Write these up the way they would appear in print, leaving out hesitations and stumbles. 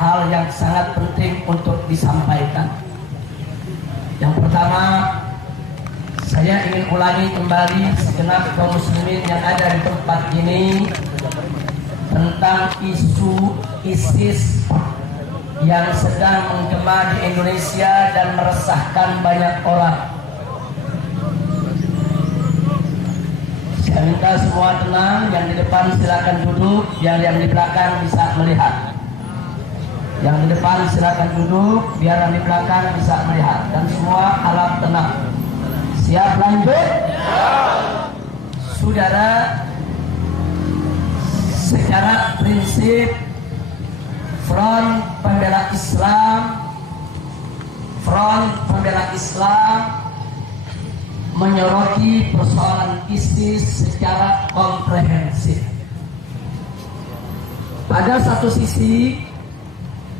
hal yang sangat penting untuk disampaikan. Yang pertama, saya ingin ulangi kembali segenap kaum muslimin yang ada di tempat ini tentang isu ISIS yang sedang menggema di Indonesia dan meresahkan banyak orang. Saya minta semua tenang, yang di depan silakan duduk, biar yang di belakang bisa melihat. Yang di depan silakan duduk, biar yang di belakang bisa melihat. Dan semua harap tenang. Siap lanjut? Saudara, secara prinsip Front Pembela Islam menyoroti persoalan ISIS secara komprehensif. Pada satu sisi,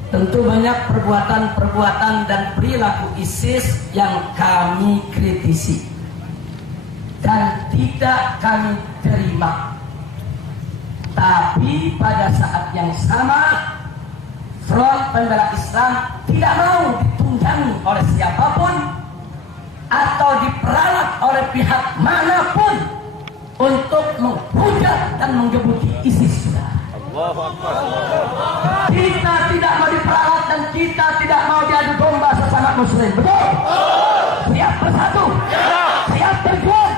tentu banyak perbuatan-perbuatan dan perilaku ISIS yang kami kritisi dan tidak kami terima. Tapi pada saat yang sama, Front Pembela Islam tidak mau ditunggangi oleh siapapun atau diperalat oleh pihak manapun untuk menghujat dan menggebuki ISIS. Kita tidak mau diperalat dan kita tidak mau diadu domba sesama muslim. Betul? Siap bersatu? Siap berjuang?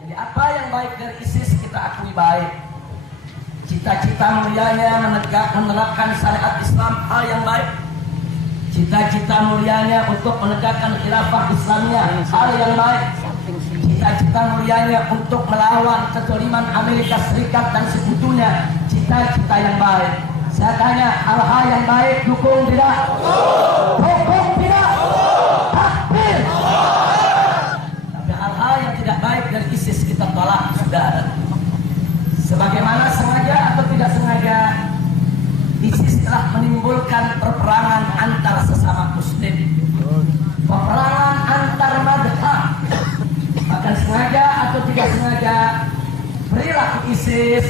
Jadi apa yang baik dari ISIS kita akui baik. Cita-cita mulianya menerapkan syariat Islam hal yang baik. Cita-cita mulianya untuk menegakkan khilafah Islamnya hal yang baik. Cita-cita mulianya untuk melawan kezaliman Amerika Serikat dan sekutunya cita-cita yang baik. Saya tanya, hal-hal yang baik dukung tidak? Dukung tidak? Takbir. Tapi hal-hal yang tidak baik dari ISIS kita tolak, saudara. Sebagaimana sengaja atau tidak sengaja, ISIS telah menimbulkan perperangan antar sesama muslim, peperangan antar madhab. Bahkan sengaja atau tidak sengaja, perilaku ISIS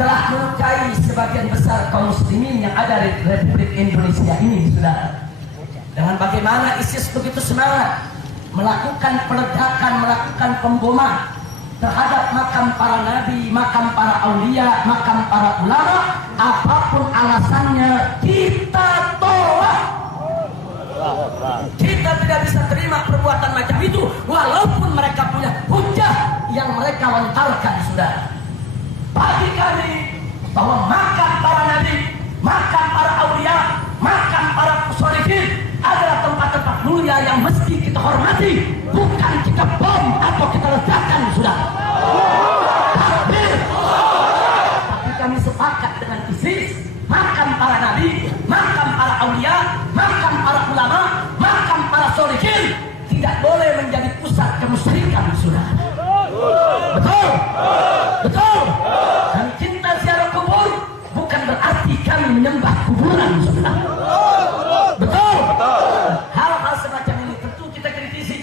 telah melukai sebagian besar kaum muslimin yang ada di Republik Indonesia ini, saudara. Dengan bagaimana ISIS begitu semangat melakukan peledakan, melakukan pemboman terhadap makam para nabi, makam para aulia, makam para ulama, apapun alasannya kita tolak. Kita tidak bisa terima perbuatan macam itu, walaupun mereka punya hujah yang mereka lontarkan, saudara. Bagi kami bahwa makam para nabi, makam para aulia, makam para sholihin adalah tempat-tempat mulia yang mesti kita hormati, bukan kita bom atau kita ledakan, saudara. Tapi kami sepakat dengan ISIS, makam para nabi, makam para aulia, makam para ulama, makam para sholihin tidak boleh menjadi pusat kemusyrikan, saudara. Betul? Betul? Dan cinta ziarah kubur bukan berarti kami menyembah kuburan, saudara. Betul? Hal-hal semacam ini tentu kita kritisi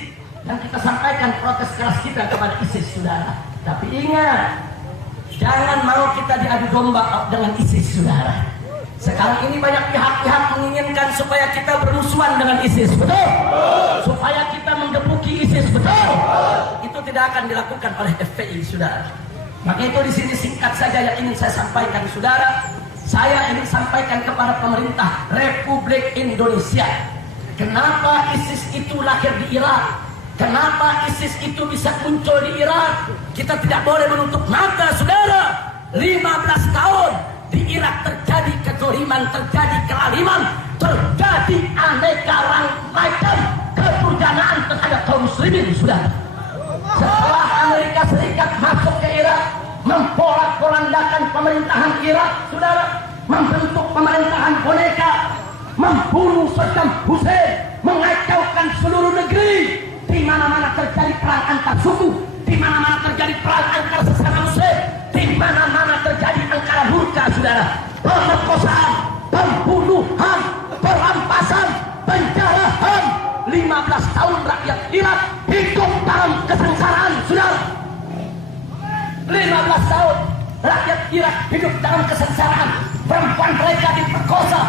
dan kita sampaikan protes keras kita kepada ISIS, saudara. Tapi ingat, jangan mau kita diadu domba dengan ISIS, saudara. Sekarang ini banyak pihak-pihak menginginkan supaya kita bermusuhan dengan ISIS, betul? Supaya kita menggebuki ISIS, betul? Itu tidak akan dilakukan oleh FPI, saudara. Maka itu di sini singkat saja yang ingin saya sampaikan, saudara. Saya ingin sampaikan kepada pemerintah Republik Indonesia, kenapa ISIS itu lahir di Irak? Kenapa ISIS itu bisa muncul di Irak? Kita tidak boleh menutup mata, saudara. 15 tahun di Irak terjadi kezaliman, terjadi kelaliman, terjadi aneka macam keturjanaan terhadap kaum muslimin, saudara. Setelah Amerika Serikat masuk ke Irak, memporak-porandakan pemerintahan Irak, saudara, membentuk pemerintahan boneka, membunuh Saddam Hussein, mengacaukan seluruh negeri. Di mana-mana terjadi perang antar suku, di mana-mana terjadi perang antar sesama muslim, di mana-mana terjadi angkara murka, saudara. Pemerkosaan, pembunuhan, perampasan, penjarahan. 15 tahun rakyat Irak hidup dalam kesengsaraan, saudara. 15 tahun rakyat Irak hidup dalam kesengsaraan. Perempuan mereka diperkosa,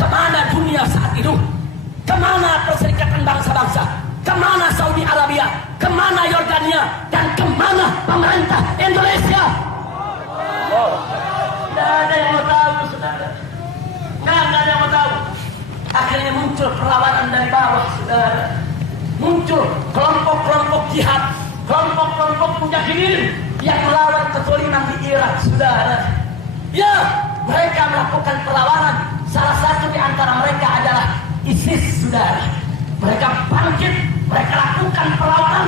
Kemana dunia saat itu? Kemana Perserikatan Bangsa-Bangsa? Kemana Saudi Arabia? Kemana Yordania? Dan kemana pemerintah Indonesia? Tidak ada yang mau tahu, saudara. Nggak ada yang mau tahu. Akhirnya muncul perlawanan dari bawah, saudara. Muncul kelompok-kelompok jihad, kelompok-kelompok mujahidin yang melawan kezaliman di Irak, saudara. Ya, mereka melakukan perlawanan. Salah satu di antara mereka adalah ISIS, saudara. Mereka bangkit, mereka lakukan perlawanan.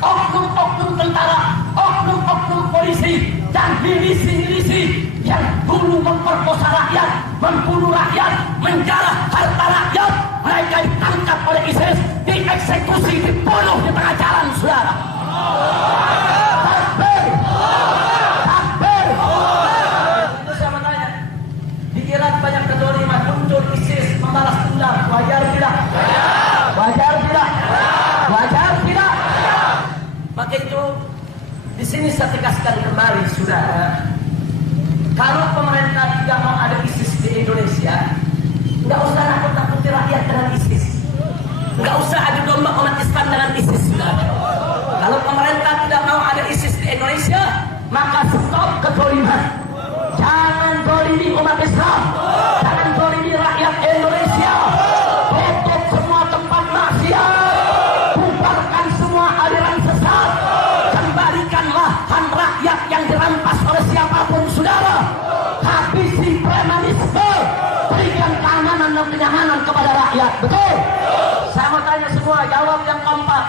Oknum-oknum tentara, oknum-oknum polisi, dan milisi-milisi yang dulu memperkosa rakyat, membunuh rakyat, menjarah harta rakyat, mereka ditangkap oleh ISIS, dieksekusi, dibunuh di tengah jalan, saudara. Takbir, takbir. Itu saya mau tanya, di Irak banyak kezaliman, muncul ISIS membalas dendam, wajar tidak? Wajar tidak? Wajar tidak? Maka itu di sini saya tegaskan kembali, saudara. Kalau pemerintah tidak mau ada ISIS di Indonesia, nggak usah nakut-nakuti rakyat dengan ISIS, nggak usah adu domba umat Islam dengan ISIS, saudara. Kalau pemerintah tidak mau ada ISIS di Indonesia, maka stop kezaliman. Jangan zalimi umat Islam, jangan zalimi rakyat Indonesia. Tutup semua tempat maksiat, bubarkan semua aliran sesat, kembalikanlah hak rakyat yang dirampas oleh siapapun, saudara. Habisi premanisme, berikan keamanan dan kenyamanan kepada rakyat. Betul? Saya mau tanya semua, jawab yang kompak,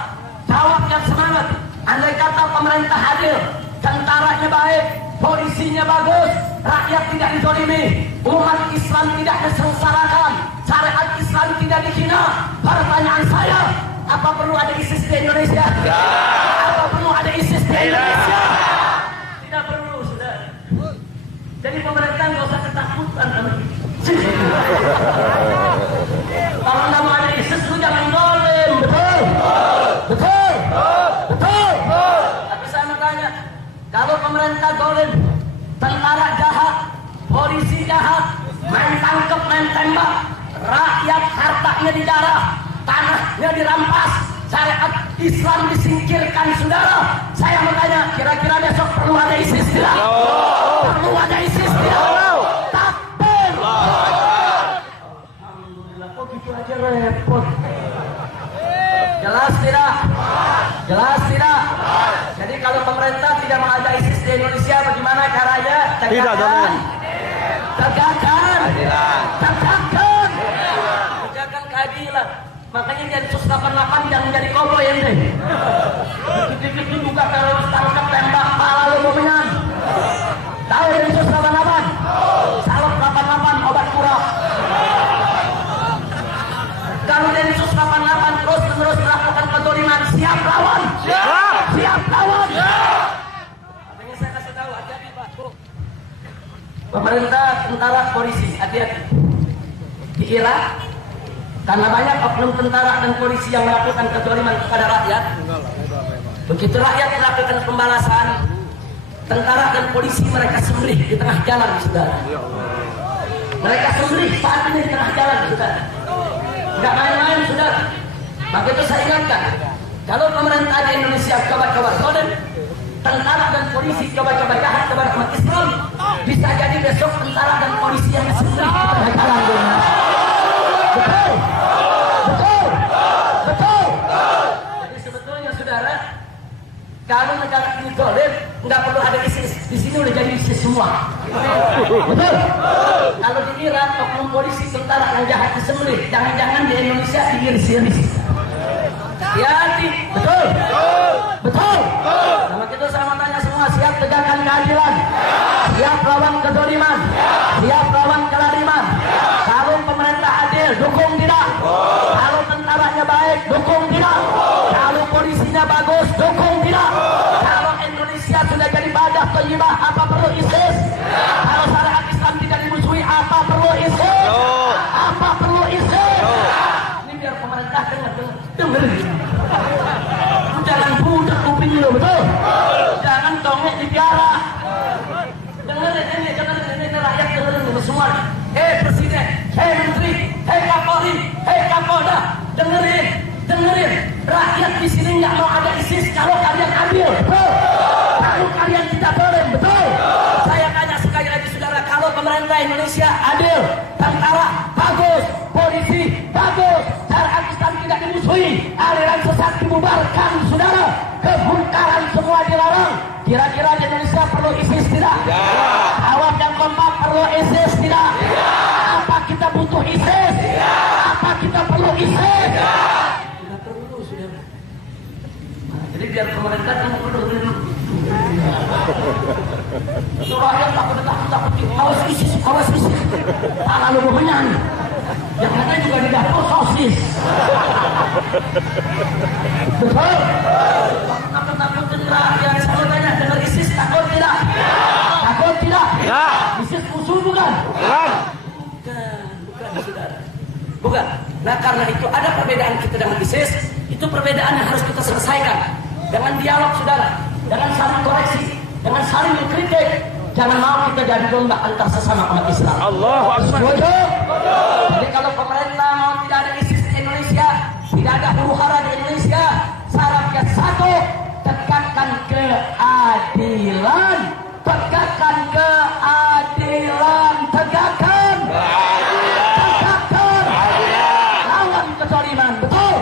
jawab yang semangat. Andai kata pemerintah hadir, tentaranya baik, polisinya bagus, rakyat tidak dizalimi, umat Islam tidak disengsarakan, syariat Islam tidak dihina. Pertanyaan saya, apa perlu ada ISIS di Indonesia? Apa perlu ada ISIS di Indonesia? Tidak perlu, saudara. Jadi pemerintah nggak usah ketakutan. Kalau nggak mau ada ISIS, lu jangan zalim. Betul? Betul? Betul? Tapi saya mau tanya, kalau pemerintah zalim, tentara jahat, polisi jahat, main tangkap, main tembak, rakyat hartanya dijarah, tanahnya dirampas, syariat Islam disingkirkan, saudara. Saya mau tanya, kira-kira besok perlu ada ISIS tidak? Perlu ada ISIS tidak? Takbir! Alhamdulillah, kok gitu aja repot. Jelas tidak? Jelas tidak? Jadi kalau pemerintah tidak mau ada ISIS di Indonesia, bagaimana caranya? Tegakkan, tegakkan, tegakkan, tegakkan keadilan. Makanya Densus 88 jangan jadi koboi ente. Dikit-dikit lu buka teroris, tangkap, tembak, pala lu momingan. Tahu Densus 88? Salep 88 obat kurang. Kalau Densus 88 terus-menerus melakukan kezaliman, siap lawan. Siap, siap lawan. Makanya saya kasih tahu, hati-hati Pak. Pemerintah, tentara, polisi, hati-hati. Di Irak, karena banyak oknum tentara dan polisi yang melakukan kezaliman kepada rakyat, begitu rakyat melakukan pembalasan, tentara dan polisi mereka sembelih di tengah jalan, saudara. Mereka sembelih saat ini di tengah jalan, saudara. Nggak main-main, saudara. Maka itu saya ingatkan, kalau pemerintah di Indonesia coba-coba zalim, tentara dan polisi coba-coba jahat kepada umat Islam, bisa jadi besok tentara dan polisi yang sembelih di tengah jalan. Betul, betul, betul. Jadi sebetulnya, saudara, kalau negara ini zalim, nggak perlu ada ISIS. Di sini udah jadi ISIS semua. Betul. Kalau di Irak, oknum polisi, tentara yang jahat disembelih, jangan-jangan di Indonesia diiris-iris. Hati-hati. Betul. Betul. Sama kita sama tanya semua, siap tegakkan keadilan, siap lawan kezaliman, siap lawan kelaliman. Kalau pemerintah adil, dukung tidak. Kalau tentaranya baik, dukung tidak. Kalau polisinya bagus, dukung tidak. Kalau Indonesia sudah jadi badah thayyibah, apa perlu ISIS? Kalau syariat Islam tidak dimusuhi, apa perlu ISIS? Apa perlu ISIS? Ini biar pemerintah dengar. Jangan budak kuping lo, betul? Jangan dongeng di biara. Dengar ini, jangan menyusui, aliran sesat dibubarkan, saudara. Kemungkaran semua dilarang. Kira-kira di Indonesia perlu ISIS tidak? Ya. Awam yang kompak perlu ISIS tidak? Ya. Apa kita butuh ISIS? Ya. Apa kita perlu ISIS? Ya. Tidak perlu, saudara. Nah, jadi biar pemerintah yang perlu rakyat takut, awas ISIS, awas ISIS. Tak lalu menang. Yang ada juga di dapur sosis. Betul? Takut-takutin rakyat. Saya tanya, dengar ISIS takut tidak? Takut tidak? ISIS musuh bukan? Bukan, saudara. Bukan. Nah, karena itu ada perbedaan kita dengan ISIS. Itu perbedaan yang harus kita selesaikan dengan dialog, saudara, dengan saling koreksi, dengan saling mengkritik. Jangan mau kita jadi domba antar sesama umat Islam. Allahu Akbar. Jadi kalau pemerintah mau tidak ada ISIS di Indonesia, tidak ada huru-hara di Indonesia, syaratnya satu, tegakkan keadilan, tegakkan keadilan, tegakkan lawan kezaliman. Betul?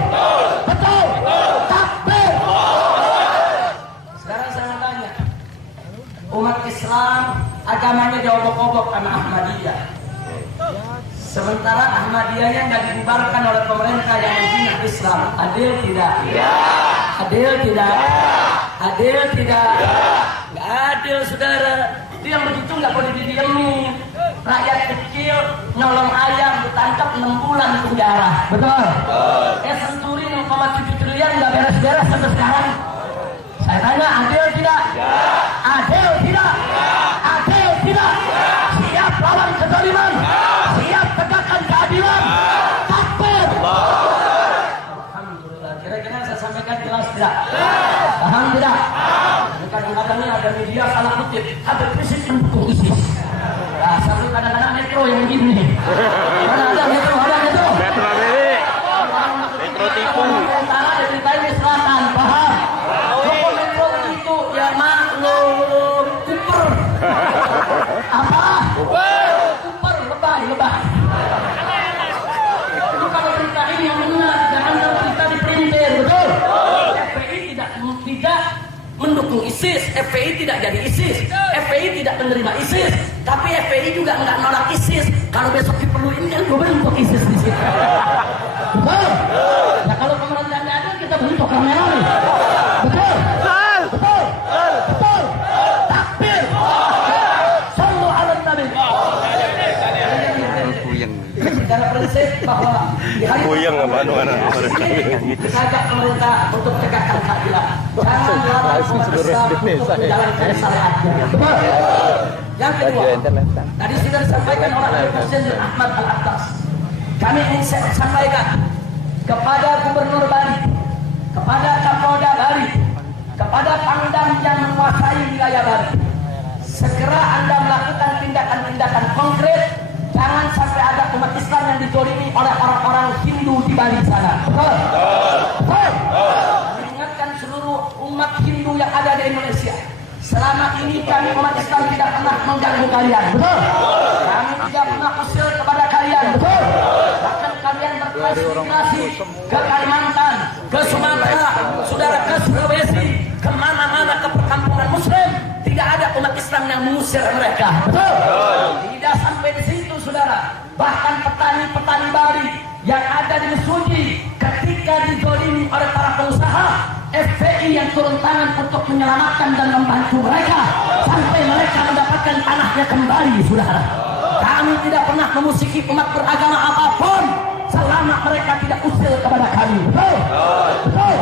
Betul? Takbir. Sekarang saya tanya, umat Islam agamanya diobok-obok sama Ahmadiyah. Sementara Ahmadiyahnya nggak dibubarkan oleh pemerintah yang menghina Islam. Adil tidak? Ya. Adil tidak? Ya. Adil tidak? Ya. Nggak adil, saudara. Itu yang begitu nggak boleh didiemin. Rakyat kecil nolong ayam ditangkap 6 bulan penjara. Betul? Senturi 0,7 triliun nggak beres-beres sampai sekarang. Saya tanya, adil tidak? Ya. Adil tidak? Ya. Adil tidak? Ya. Siap lawan kezaliman? Ya. Siap tegakkan keadilan? Ya. Takbir. Alhamdulillah. Kira-kira saya sampaikan jelas tidak? Ya. Paham tidak? Ya. Kadang-kadang ini ada media salah kutip. Habib Rizik mendukung ISIS. Nah, satu kadang-kadang metro yang begini. Mana ada metro? Ada metro? Metro ini. Metro tipu. Utara diceritain di selatan. Paham? Ya maklum, Cooper. Apa? Cooper, lebay. Itu kalau berita ini yang benar, jangan berita diprintir, betul? FPI tidak mendukung ISIS, FPI tidak jadi ISIS, FPI tidak menerima ISIS, tapi FPI juga nggak nolak ISIS. Kalau besok diperluin kan gue bentuk ISIS di situ. Betul? Nah kalau pemerintahnya ada, kita bentuk kamera nih. Betul? Secara prinsip bahwa di hari ajak pemerintah untuk tegakkan keadilan. Jangan melarang umat Islam untuk menjalankan syariatnya. Yang kedua, tadi sudah disampaikan oleh Presiden Ahmad Al-Attas. Kami ingin sampaikan kepada Gubernur Bali, kepada Kapolda Bali, kepada Pangdam yang menguasai wilayah Bali. Segera Anda melakukan tindakan-tindakan konkret. Jangan sampai ada umat Islam yang dizalimi oleh orang-orang Hindu di Bali sana. Betul? Betul? Mengingatkan seluruh umat Hindu yang ada di Indonesia. Selama ini kami umat Islam tidak pernah mengganggu kalian. Betul? Kami tidak pernah usil kepada kalian. Betul? Bahkan kalian bertransmigrasi ke Kalimantan, ke Sumatera, saudara ke Sulawesi, kemana-mana ke perkampungan Muslim. Tidak ada umat Islam yang mengusir mereka. Betul? Tidak sampai di situ, saudara. Bahkan petani-petani Bali yang ada di Mesuji ketika dizalimi oleh para pengusaha, FPI yang turun tangan untuk menyelamatkan dan membantu mereka sampai mereka mendapatkan tanahnya kembali, saudara. Kami tidak pernah memusiki umat beragama apapun selama mereka tidak usil kepada kami. Betul? Betul?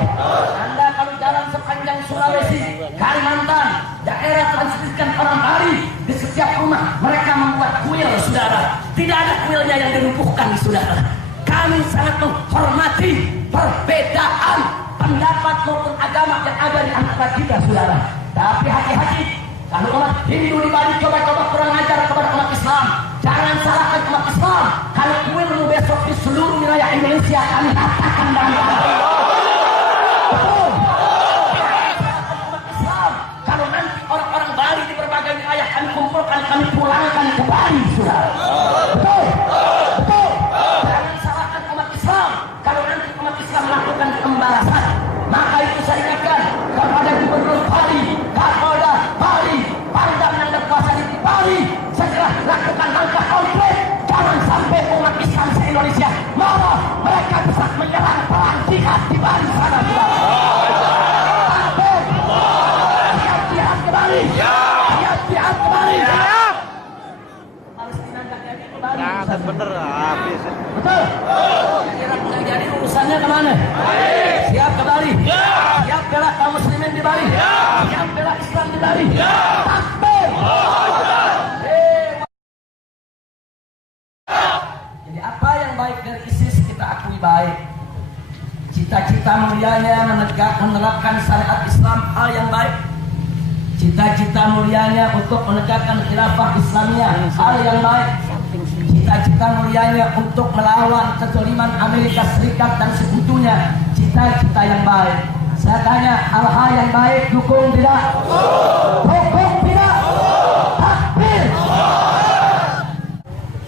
Anda kalau jalan sepanjang Sulawesi, Kalimantan, daerah transmisikan orang Bali, di setiap rumah mereka membuat kuil, saudara. Tidak ada kuilnya yang dilumpuhkan, saudara. Kami sangat menghormati perbedaan pendapat maupun agama yang ada di antara kita, saudara. Tapi hati-hati, kalau umat Hindu di Bali coba-coba kurang ajar kepada umat Islam, jangan salahkan umat Islam. Kalau kuilmu besok di seluruh wilayah Indonesia kami katakan dalam betul. Umat Islam, kalau nanti orang-orang Bali di berbagai wilayah kami kumpulkan, kami pulangkan ke Bali, saudara. Betul. Betul. Jangan salahkan umat Islam. Kalau nanti umat Islam melakukan kembali? Siap jihad kembali? Palestina nggak jadi kembali. Nah, bener habis. Betul. Irak nggak jadi urusannya kemana? Siap kembali? Siap bela kaum muslimin di Bali? Siap bela Islam di Bali? Takbir! Jadi apa yang baik dari ISIS kita akui baik. Cita-cita mulianya menerapkan syariat Islam hal yang baik. Cita-cita mulianya untuk menegakkan khilafah Islamiyah hal yang baik. Cita-cita mulianya untuk melawan kezaliman Amerika Serikat dan sekutunya cita-cita yang baik. Saya tanya, hal-hal yang baik dukung tidak? Dukung tidak? Takbir!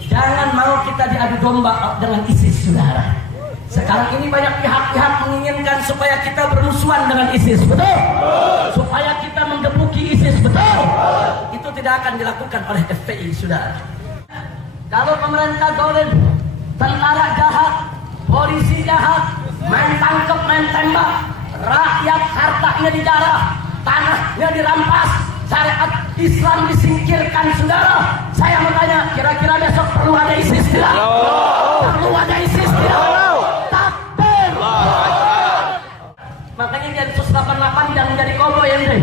Jangan mau kita diadu domba dengan ISIS, saudara. Sekarang ini banyak pihak-pihak menginginkan supaya kita bermusuhan dengan ISIS, betul? Supaya kita menggebuki ISIS, betul? Itu tidak akan dilakukan oleh FPI, saudara. Kalau pemerintah zalim, tentara jahat, polisi jahat, main tangkap, main tembak, rakyat hartanya dijarah, tanahnya dirampas, syariat Islam disingkirkan, saudara. Saya mau tanya, kira-kira besok perlu ada ISIS tidak? Perlu ada ISIS tidak? Takbir! Makanya Densus 88 jangan jadi koboi ente.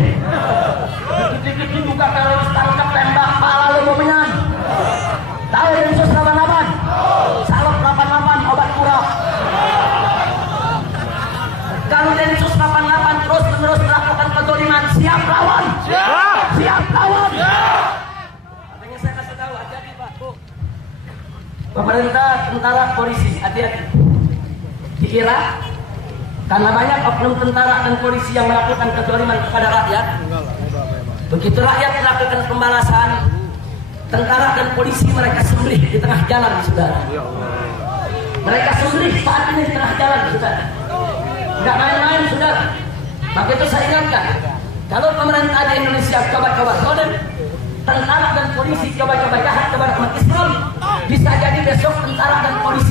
Dikit-dikit juga kalau tangkap tembak pala lu momen. Tahu Densus 88? Salop 88 obat kurang. Kalau Densus 88 terus-menerus melakukan kezaliman, siap lawan? Siap lawan? Makanya saya kasih tahu, hati-hati Pak, Bu. Pemerintah, tentara, polisi, hati-hati. Di Irak, karena banyak oknum tentara dan polisi yang melakukan kezaliman kepada rakyat, begitu rakyat melakukan pembalasan, tentara dan polisi mereka sembelih di tengah jalan, saudara. Mereka sembelih saat ini di tengah jalan, saudara. Nggak main-main, saudara. Maka itu saya ingatkan, kalau pemerintah di Indonesia coba-coba zalim, tentara dan polisi coba-coba jahat kepada umat Islam, bisa jadi besok tentara dan polisi